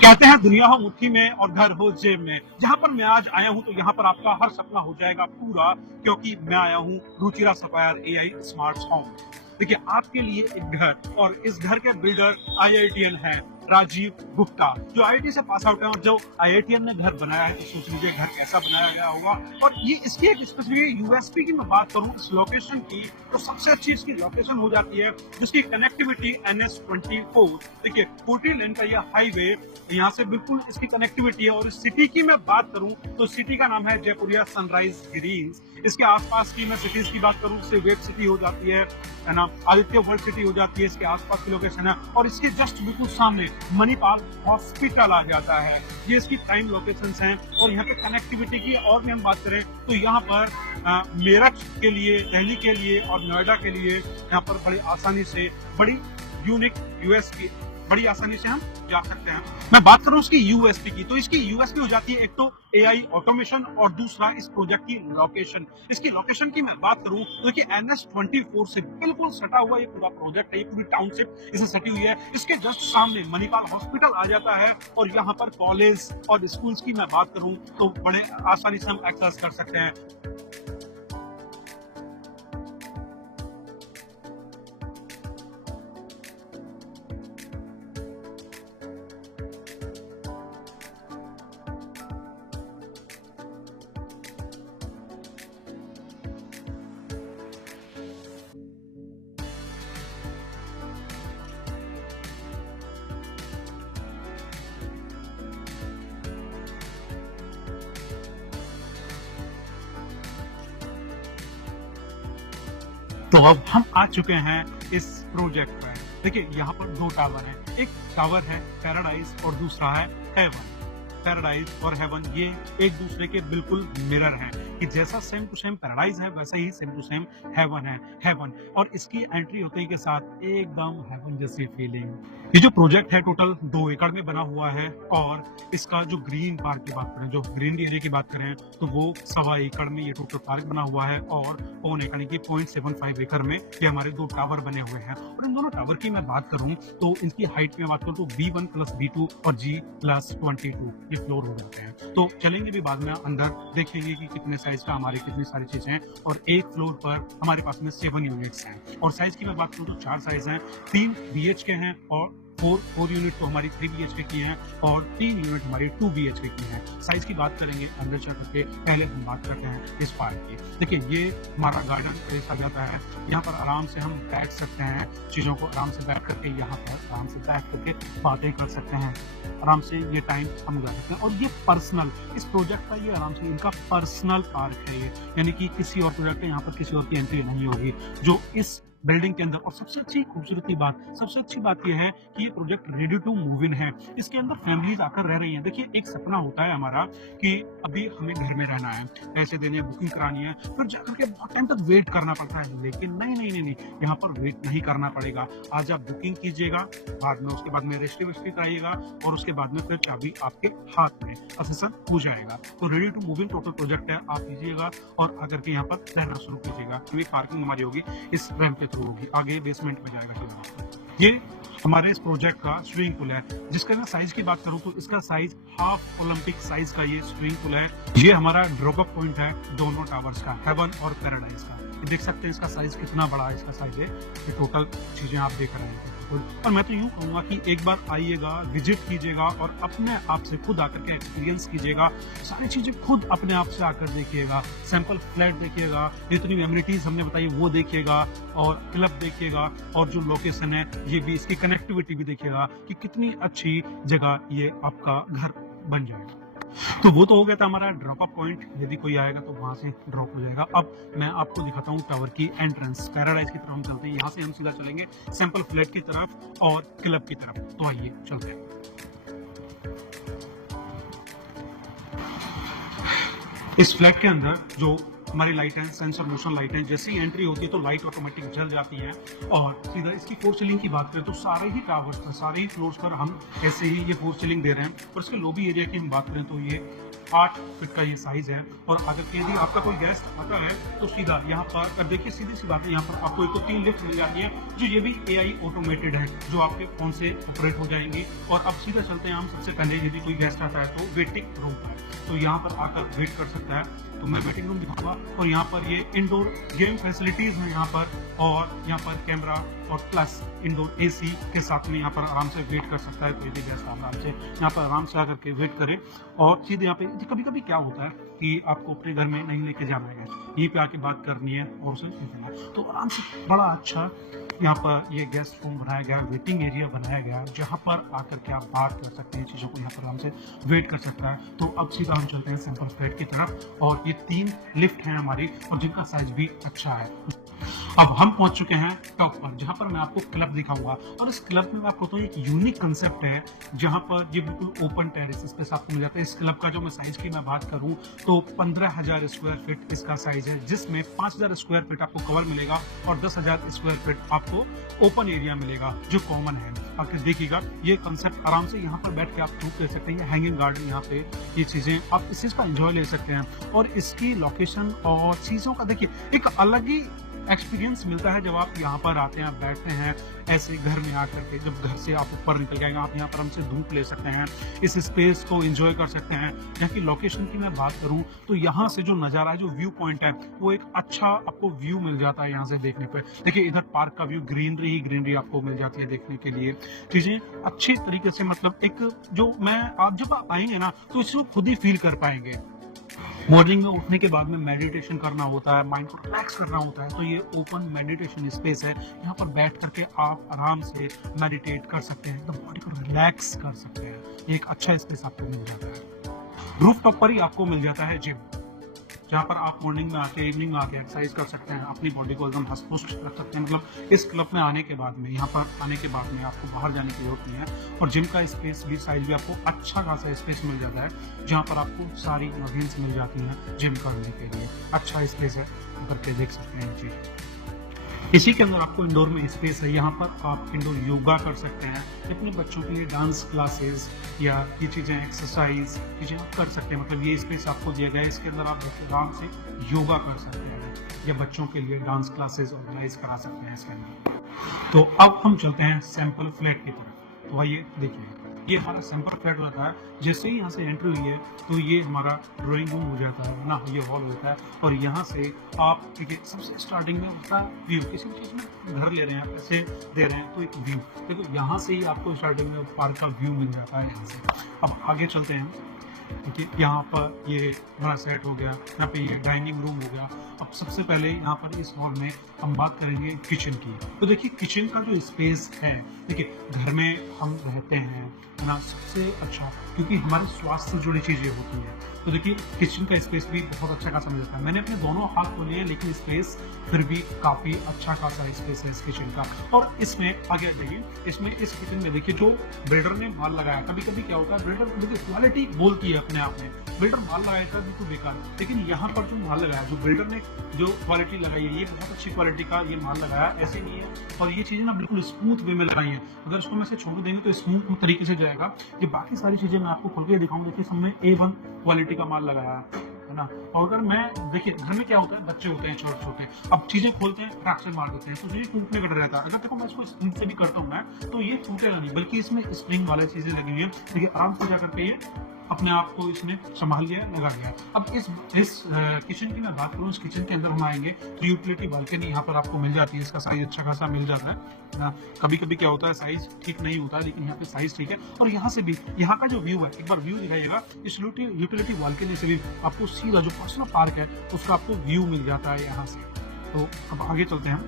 कहते हैं दुनिया हो मुट्ठी में और घर हो जेब में। जहां पर मैं आज आया हूं तो यहां पर आपका हर सपना हो जाएगा पूरा, क्योंकि मैं आया हूं Ruchira sapphire AI smart home. देखिए आपके लिए एक घर, और इस घर के बिल्डर आईआईटीएन है राजीव गुप्ता, जो आईआईटी से पास आउट है। और जो आईआईटीएन ने घर बनाया है तो सोच लीजिए घर कैसा बनाया गया होगा। और ये इसकी एक स्पेसिफिक यूएसपी की मैं बात करूं इस लोकेशन की, तो सबसे अच्छी इसकी लोकेशन हो जाती है जिसकी कनेक्टिविटी NH24। देखिए 40 लेन का ये हाईवे, यहाँ से बिल्कुल इसकी कनेक्टिविटी है। और इस सिटी की मैं बात करूं तो सिटी का नाम है जयपुरिया सनराइज ग्रीन्स। इसके आसपास की मैं सिटीज की बात करूं जैसे वेब सिटी हो जाती है ना, आदित्य वर्ल्ड सिटी हो जाती है, इसके आसपास की लोकेशन है। और इसके जस्ट बिल्कुल सामने मणिपाल हॉस्पिटल आ जाता है। ये इसकी प्राइम लोकेशंस हैं। और यहाँ पे कनेक्टिविटी की और भी हम बात करें तो यहाँ पर मेरठ के लिए, दिल्ली के लिए और नोएडा के लिए यहाँ पर बड़ी आसानी से, बड़ी यूनिक यूएस की बड़ी आसानी से हम जा सकते हैं। मैं बात करूं इसकी यूएसपी की, तो इसकी यूएसपी हो जाती है एक तो एआई ऑटोमेशन और दूसरा इस प्रोजेक्ट की लोकेशन। इसकी लोकेशन की मैं बात करूं तो देखिए NH24 से बिल्कुल सटा हुआ ये पूरा प्रोजेक्ट है, ये पूरी टाउनशिप इसमें सटी हुई है। इसके जस्ट सामने मणिपाल हॉस्पिटल आ जाता है। और यहाँ पर कॉलेज और स्कूल्स की मैं बात करूं तो बड़े आसानी से हम एक्सेस कर सकते हैं। तो अब हम आ चुके हैं इस प्रोजेक्ट में। देखिए यहाँ पर दो टावर है, एक टावर है पैराडाइज और दूसरा है हेवन। पैराडाइज और हेवन ये एक दूसरे के बिल्कुल मिरर हैं, कि जैसा सेम टू सेम पैराडाइज है वैसे ही सेम टू सेम हेवन है। हेवन और इसकी एंट्री होते ही के साथ एकदम हेवन जैसी फीलिंग। ये जो प्रोजेक्ट है टोटल 2 एकड़ में बना हुआ है। और इसका जो ग्रीन पार्क की बात करें, जो ग्रीन एरिया की बात करें तो वो 1.25 एकड़ में ये टोटल पार्क बना हुआ है। और पौन एकड़ की 0.75 एकड़ में ये हमारे 2 टावर बने हुए हैं। और इन दोनों टावर की मैं बात करूं तो इनकी हाइट में बात करूं तो B1 + B2 और G+22 ये फ्लोर हो जाते हैं। तो चलेंगे भी बाद में अंदर, देखेंगे कि कितने साइज का हमारे कितनी सारी चीजें हैं। और एक फ्लोर पर हमारे पास में 7 यूनिट्स हैं। और साइज की मैं बात करूं तो 4 साइज हैं, 3 BHK हैं और 4 यूनिट तो हमारी 3 BHK की हैं और 3 यूनिट हमारी 2 BHK की हैं। साइज की बात करेंगे अंदर चल करके, पहले हम बात करते हैं इस पार्क की। देखिए ये हमारा गार्डन प्लेस आ जाता है। यहाँ पर आराम से हम बैठ सकते हैं, चीज़ों को आराम से बैठ करके यहाँ पर आराम से बैठ करके बातें कर सकते हैं। आराम से ये टाइम हम गुजार सकते हैं। और ये पर्सनल, इस प्रोजेक्ट का ये आराम से इनका पर्सनल पार्क है ये, यानी कि किसी और प्रोजेक्ट है यहाँ पर किसी और की एंट्री नहीं होगी जो इस बिल्डिंग के अंदर। और सबसे अच्छी खूबसूरती बात, सबसे अच्छी बात यह है कि ये project ready to move in है। इसके अंदर फैमिलीज आकर रह रही हैं। देखिए एक सपना होता है हमारा कि अभी हमें घर में रहना है, पैसे देने, बुकिंग करानी है, फिर जाकर के बहुत टाइम तक वेट करना पड़ता है। लेकिन नहीं नहीं नहीं नहीं, यहाँ पर वेट नहीं करना पड़ेगा। आज आप बुकिंग कीजिएगा, बाद में उसके बाद में रजिस्ट्री कराइएगा और उसके बाद में फिर चाबी आपके हाथ में असेसन हो जाएगा। तो ready to move in total project है, आप लीजिएगा और आकर के यहाँ पर रहना शुरू कीजिएगा। क्योंकि पार्किंग हमारी होगी इस रैंप के थ्रू होगी, आगे बेसमेंट में जाएगा। ये हमारे इस प्रोजेक्ट का स्विमिंग पूल है, जिसका मैं साइज की बात करूं तो इसका साइज हाफ ओलंपिक साइज का ये स्विमिंग पूल है। ये हमारा ड्रॉप अप पॉइंट है दोनों टावर्स का, हेवन और पैराडाइज का। देख सकते हैं इसका साइज कितना बड़ा है, इसका साइज है। ये टोटल चीजें आप देख रहे हैं। और मैं तो यूं कहूंगा कि एक बार आइएगा, विजिट कीजिएगा और अपने आप से खुद आकर के एक्सपीरियंस कीजिएगा। सारी चीजें खुद अपने आप से आकर देखिएगा, सैंपल फ्लैट देखिएगा, जितनी एमिनिटीज हमने बताई वो देखिएगा और क्लब देखिएगा। और जो लोकेशन है ये भी, इसकी कनेक्टिविटी भी देखिएगा कि कितनी अच्छी जगह ये आपका घर बन जाएगा। तो वो तो हो गया था हमारा ड्रॉप अप पॉइंट, यदि कोई आएगा तो वहां से ड्रॉप हो जाएगा। अब मैं आपको दिखाता हूँ टावर की एंट्रेंस। पैराडाइज की तरफ हम चलते हैं, यहाँ से हम सीधा चलेंगे सैंपल फ्लैट की तरफ और क्लब की तरफ। तो आइए चलते हैं। इस फ्लैट के अंदर जो हमारी लाइट है, सेंसर मोशन लाइट है, जैसे ही एंट्री होती है तो लाइट ऑटोमेटिक जल जाती है। और सीधा इसकी 4 सीलिंग की बात करें तो सारे ही टावर्स पर, सारे ही फ्लोर्स पर हम ऐसे ही ये 4 सीलिंग दे रहे हैं। और इसके लॉबी एरिया की हम बात करें तो ये 8 फीट का ये साइज है। और अगर यदि आपका कोई गेस्ट आता है तो सीधा यहाँ पर देखिए, सीधी सी बात है, यहाँ पर आपको एक तो 3 लिफ्ट मिल जाती है जो ये भी AI ऑटोमेटेड है, जो आपके फोन से ऑपरेट हो जाएंगी। और अब सीधे चलते हैं हम सबसे पहले, यदि कोई गेस्ट आता है तो वेटिंग रूम पर, तो यहाँ पर आकर वेट कर सकता है। तो मैं वेटिंग रूम दिखाऊंगा और यहाँ पर ये इंडोर गेम फैसिलिटीज है यहाँ पर, और यहाँ पर कैमरा और प्लस इंडोर AC के साथ में यहाँ पर आराम से वेट कर सकता है। तो यदि गेस्ट आराम से यहाँ पर आराम से आकर के वेट करें, और सीधे यहाँ पे कभी कभी क्या होता है कि आपको अपने घर में नहीं लेके जाना है, यहीं पे आके बात करनी है और उसे देना है, तो आराम से बड़ा अच्छा यहाँ पर ये गेस्ट रूम बनाया गया, वेटिंग एरिया बनाया गया, जहाँ पर आकर के आप बात कर सकते हैं, चीज़ों को यहाँ पर आराम से वेट कर सकता है। तो अब सीधा हम चलते हैं सिंपल फ्लैट की तरफ, और ये 3 लिफ्ट हैं हमारी और जिनका साइज भी अच्छा है। अब हम पहुंच चुके हैं टॉप पर, जहां पर मैं आपको क्लब दिखाऊंगा। और इस क्लब में आपको तो एक यूनिक कंसेप्ट है, जहां पर ये बिल्कुल ओपन टेरेस स्पेस आपको मिल जाता है। इस क्लब का जो मैं साइज की मैं बात करूं तो 15,000 स्क्वायर फीट इसका साइज है, जिसमें 5,000 स्क्वायर फीट आपको कवर मिलेगा और 10,000 स्क्वायर फीट आपको ओपन एरिया मिलेगा जो कॉमन है। आकर देखिएगा ये कंसेप्ट, आराम से यहाँ पर बैठ के आप शूट ले सकते हैं। हैंगिंग गार्डन यहाँ पे, ये चीजें आप इस चीज का एंजॉय ले सकते हैं। और इसकी लोकेशन और चीजों का देखिए एक अलग ही एक्सपीरियंस मिलता है जब आप यहाँ पर आते हैं, बैठते हैं ऐसे घर में आकर के। जब घर से आप ऊपर निकल गए, आप यहाँ पर हमसे धूप ले सकते हैं, इस स्पेस को एंजॉय कर सकते हैं। यहाँ की लोकेशन की मैं बात करूँ तो यहाँ से जो नज़ारा है, जो व्यू पॉइंट है, वो एक अच्छा आपको व्यू मिल जाता है यहाँ से देखने पर। देखिए इधर पार्क का व्यू, ग्रीनरी ही ग्रीनरी आपको मिल जाती है देखने के लिए। चीज़ें अच्छी तरीके से, मतलब एक जो मैं आप जब आप आएंगे ना तो इसको खुद ही फील कर पाएंगे। मॉर्निंग में उठने के बाद में मेडिटेशन करना होता है, माइंड को रिलैक्स करना होता है, तो ये ओपन मेडिटेशन स्पेस है। यहाँ पर बैठ करके आप आराम से मेडिटेट कर सकते हैं, तो बॉडी को रिलैक्स कर सकते हैं। एक अच्छा स्पेस आपको मिल जाता है। रूफ टॉप पर ही आपको मिल जाता है जिम, जहाँ पर आप मॉर्निंग में आके, इवनिंग में आके एक्सरसाइज कर सकते हैं, अपनी बॉडी को एकदम हस्त-पुष्ट रख सकते हैं। मतलब इस क्लब में आने के बाद में, यहाँ पर आने के बाद में आपको बाहर जाने की जरूरत नहीं है। और जिम का स्पेस भी, साइज भी आपको अच्छा खासा स्पेस मिल जाता है, जहाँ पर आपको सारी मशीन्स मिल जाती हैं जिम करने के लिए। अच्छा स्पेस है, करके देख सकते हैं जी। इसी के अंदर आपको इंडोर में स्पेस है, यहाँ पर आप इंडोर योगा कर सकते हैं, अपने बच्चों के लिए डांस क्लासेस या ये चीज़ें, एक्सरसाइज चीज़ें आप कर सकते हैं। मतलब ये स्पेस आपको दिया गया है, इसके अंदर आप आराम से योगा कर सकते हैं या बच्चों के लिए डांस क्लासेस ऑर्गेनाइज करा सकते हैं इसके अंदर। तो अब हम चलते हैं सैंपल फ्लैट की तरफ। तो आइए देखिए, ये हमारा सैंपल फ्लैट होता है। जैसे ही यहाँ से एंट्री हुई है तो ये हमारा ड्राइंग रूम हो जाता है ना, ये हॉल होता है। और यहाँ से आप देखिए सबसे स्टार्टिंग में होता है व्यू, किसी भी चीज़ में घर ले रहे हैं, पैसे दे रहे हैं, तो एक व्यू देखो, यहाँ से ही आपको स्टार्टिंग में पार्क का व्यू मिल जाता है यहाँ से। अब आगे चलते हैं, देखिए यहाँ पर ये हमारा सेट हो गया, यहाँ पे ये डाइनिंग रूम हो गया। अब सबसे पहले यहाँ पर इस हॉल में हम बात करेंगे किचन की। तो देखिए किचन का जो स्पेस है, देखिए घर में हम रहते हैं ना, सबसे अच्छा, क्योंकि हमारे स्वास्थ्य से जुड़ी चीज़ें होती हैं। तो देखिए किचन का स्पेस भी बहुत अच्छा खासा मिलता है। मैंने अपने दोनों हाथ खोले हैं, लेकिन स्पेस फिर भी काफ़ी अच्छा खासा स्पेस है इस किचन का। और इसमें आगे देखिए, इसमें इस किचन में देखिए जो बिल्डर ने माल लगाया, कभी कभी क्या होता है, बिल्डर देखिए क्वालिटी बोलती है अपने आप में, बिल्डर माल लगाया था बिल्कुल बेकार, लेकिन यहाँ पर जो माल लगाया, जो बिल्डर ने जो क्वालिटी लगाई है, ये बहुत अच्छी क्वालिटी का ये माल लगाया, ऐसे नहीं है। और ये चीज़ें ना बिल्कुल स्मूथ वे में लगाई है, अगर इसको मैं से छोड़ देंगे तो स्मूथ तरीके से जाएगा। ये बाकी सारी चीज़ें मैं आपको खोल के दिखाऊंगा कि इसमें A1 क्वालिटी का माल लगाया है ना। और अगर मैं देखिए घर में क्या होता है, बच्चे होते हैं छोटे छोटे, अब चीजें खोलते हैं, फटाक से मार देते हैं, तो ये टूटने का डर रहता है। अगर देखो मैं इसको स्प्रिंग से भी करता हूँ मैं, तो ये टूटेगा नहीं, बल्कि इसमें स्प्रिंग वाली चीजें लगी हुई है। देखिए आराम से जाकर के ये अपने आप को इसने संभाल लिया, लगा लिया। अब इस किचन की मैं बात करूँ, इस किचन के अंदर हम आएंगे तो यूटिलिटी बालकनी यहाँ पर आपको मिल जाती है, इसका साइज अच्छा खासा मिल जाता है। कभी कभी क्या होता है साइज ठीक नहीं होता, लेकिन यहाँ पे साइज ठीक है। और यहाँ से भी यहाँ का जो व्यू है, एक बार व्यू दिखाइएगा, इस यूटिलिटी बालकनी से भी आपको सीधा जो पर्सनल पार्क है उसका आपको व्यू मिल जाता है यहाँ से। तो अब आगे चलते हैं,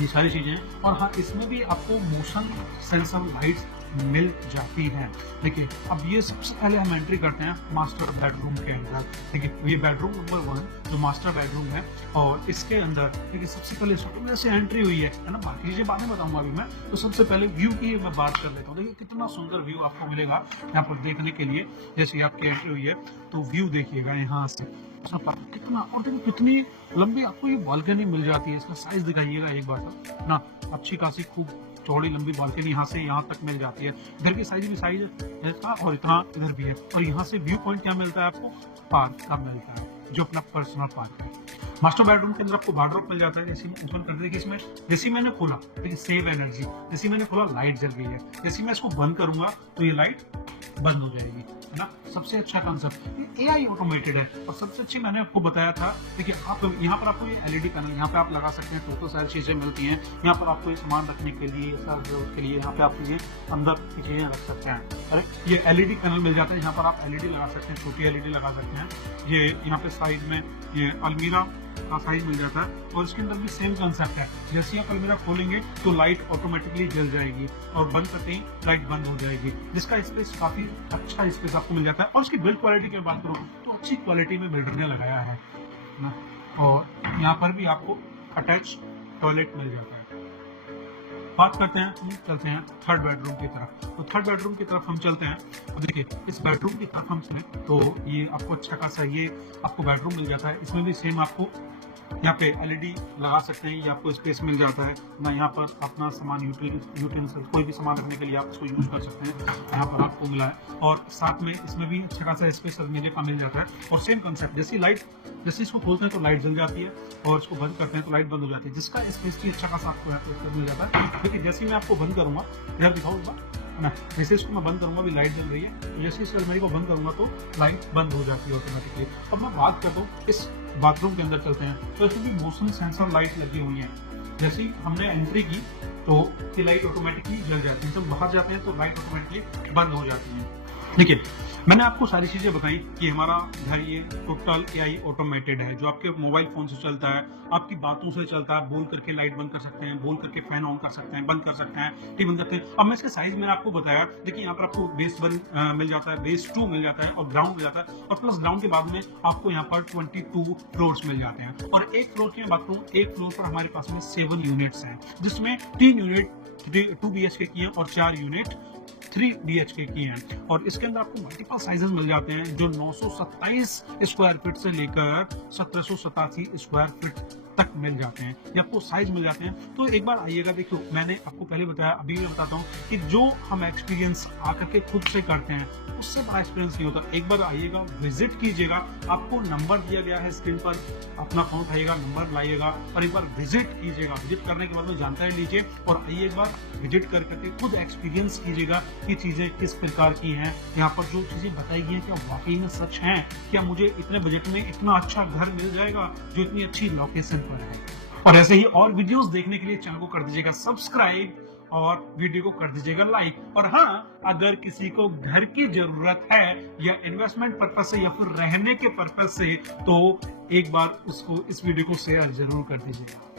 ये सारी चीजें। और हाँ, इसमें भी आपको मोशन सेंसर लाइट्स मिल जाती है। देखिए अब ये सबसे पहले हम एंट्री करते हैं मास्टर बेडरूम के अंदर। देखिए ये बेडरूम नंबर 1 जो मास्टर बेडरूम है, और इसके अंदर देखिए सबसे पहले स्टूडियो से एंट्री हुई है ना। बाकी चीजें बाद में बताऊंगा अभी मैं, तो सबसे पहले व्यू की मैं बात कर लेता हूँ। देखिए कितना सुंदर व्यू आपको मिलेगा यहाँ पर देखने के लिए। जैसे आपकी एंट्री हुई है तो व्यू देखिएगा यहाँ से कितना, और देखिए कितनी लंबी आपको ये बालकनी मिल जाती है। इसका साइज दिखाइएगा एक बार ना, अच्छी खासी खूब चौड़ी लंबी बालकनी यहाँ से यहाँ तक मिल जाती है। घर की साइज भी साइज ऐसा और इतना इधर भी है, और यहाँ से व्यू पॉइंट क्या मिलता है आपको, पार्क का मिलता है, जो अपना पर्सनल पार्क है। मास्टर बेडरूम के अंदर आपको वार्डरोब मिल जाता है। जैसे ओपन कर देखिए, इसमें जैसे मैंने खोला, देखिए सेव एनर्जी, जैसे मैंने खोला लाइट जल गई है, जैसे मैं इसको बंद करूंगा तो ये लाइट बंद हो जाएगी, है ना। सबसे अच्छा कंसेप्ट एआई ऑटोमेटेड है, और सबसे अच्छी मैंने आपको बताया था। देखिए आप यहाँ पर आपको ये एलईडी पैनल यहाँ पे आप लगा सकते हैं, टोटल सारी चीजें मिलती हैं यहाँ पर आपको। सामान रखने के लिए, सब जरूरत के लिए यहाँ पे आप ये अंदर की चीजें रख सकते हैं। अरे ये एलईडी पैनल मिल जाते हैं, यहाँ पर आप एलईडी लगा सकते हैं, छोटी एलईडी लगा सकते हैं। ये यहाँ पे साइड में ये अलमीरा का साइज मिल जाता है, और इसके अंदर भी सेम कंसेप्ट है। जैसे ही आप अलमीरा खोलेंगे तो लाइट ऑटोमेटिकली जल जाएगी, और बंद करते ही लाइट बंद हो जाएगी, जिसका स्पेस काफी अच्छा स्पेस आपको मिल जाता है। और उसकी बिल्ड क्वालिटी की बात करूँ तो अच्छी क्वालिटी में बिल्डर ने लगाया है ना। और यहाँ पर भी आपको अटैच टॉयलेट मिल जाता है। बात करते हैं, चलते हैं थर्ड बेडरूम की तरफ। तो थर्ड बेडरूम की तरफ हम चलते हैं, तो देखिए इस बेडरूम की तरफ हम चले तो ये आपको अच्छा खासा ये आपको बेडरूम मिल जाता है। इसमें भी सेम आपको यहाँ पे एलईडी लगा सकते हैं, ये आपको स्पेस मिल जाता है ना। यहाँ पर अपना सामान यूटेंसिल कोई भी सामान रखने के लिए आप इसको यूज कर सकते हैं, यहाँ पर आपको मिला है। और साथ में इसमें भी अच्छा खासा स्पेस अलमीरे का मिल जाता है। और सेम कंसेप्ट, जैसे इसको खोलते हैं तो लाइट जल जाती है, और इसको बंद करते हैं तो लाइट बंद हो जाती है, जिसका स्पेस भी अच्छा खासा आपको यहाँ पे मिल जाता है। लेकिन जैसे मैं आपको बंद करूंगा, इधर दिखाऊँ ना, जैसे इसको मैं बंद करूंगा भी लाइट जल रही है, तो जैसे इस अलमारी को बंद करूंगा तो लाइट बंद हो जाती है ऑटोमेटिकली। अब मैं बात करता हूँ इस बाथरूम के अंदर चलते हैं, तो इसमें भी मोशन सेंसर लाइट लगी हुई है। जैसे ही हमने एंट्री की तो ये लाइट ऑटोमेटिकली जल जाती है, जब बाहर जाते हैं तो लाइट ऑटोमेटिकली बंद हो जाती है। देखिए मैंने आपको सारी चीजें बताई कि हमारा घर ये टोटल एआई ऑटोमेटेड है, जो आपके मोबाइल फोन से चलता है, आपकी बातों से चलता है। बोल करके लाइट बंद कर सकते हैं, बोल करके फैन ऑन कर सकते हैं, बंद कर सकते हैं, टी बंद करते हैं। अब मैं इसके साइज मैंने आपको बताया। देखिए यहाँ पर आपको बेस 1 मिल जाता है, बेस 2 मिल जाता है, और ग्राउंड मिल जाता है, और प्लस ग्राउंड के बाद में आपको यहाँ पर 22 फ्लोर्स मिल जाते हैं। और एक फ्लोर की बात करूँ, एक फ्लोर पर हमारे पास में 7 यूनिट्स हैं, जिसमें 3 यूनिट 2 BHK की है, और 4 यूनिट 3 BHK की हैं। और इसके अंदर आपको मल्टीपल साइजेस मिल जाते हैं, जो 927 स्क्वायर फीट से लेकर 1787 स्क्वायर फीट तक मिल जाते हैं, ये आपको साइज मिल जाते हैं। तो एक बार आइएगा, देखो मैंने आपको पहले बताया, अभी भी बताता हूँ कि जो हम एक्सपीरियंस आकर के खुद से करते हैं उससे बड़ा एक्सपीरियंस नहीं होता। एक बार आइएगा, विजिट कीजिएगा, आपको नंबर दिया गया है स्क्रीन पर, अपना फोन उठाइएगा, नंबर लाइएगा, और एक बार विजिट कीजिएगा। विजिट करने के बाद में जानकारी लीजिए, और आइए एक बार विजिट कर करके खुद एक्सपीरियंस कीजिएगा कि चीजें किस प्रकार की हैं। यहाँ पर जो चीजें बताई गई हैं क्या वाकई में सच हैं, क्या मुझे इतने बजट में इतना अच्छा घर मिल जाएगा जो इतनी अच्छी लोकेशन पर है। और ऐसे ही और वीडियोस देखने के लिए चैनल को कर दीजिएगा सब्सक्राइब, और वीडियो को कर दीजिएगा लाइक। और हाँ, अगर किसी को घर की जरूरत है या इन्वेस्टमेंट पर्पज से या फिर रहने के पर्पज से, तो एक बार उसको इस वीडियो को शेयर जरूर कर दीजिएगा।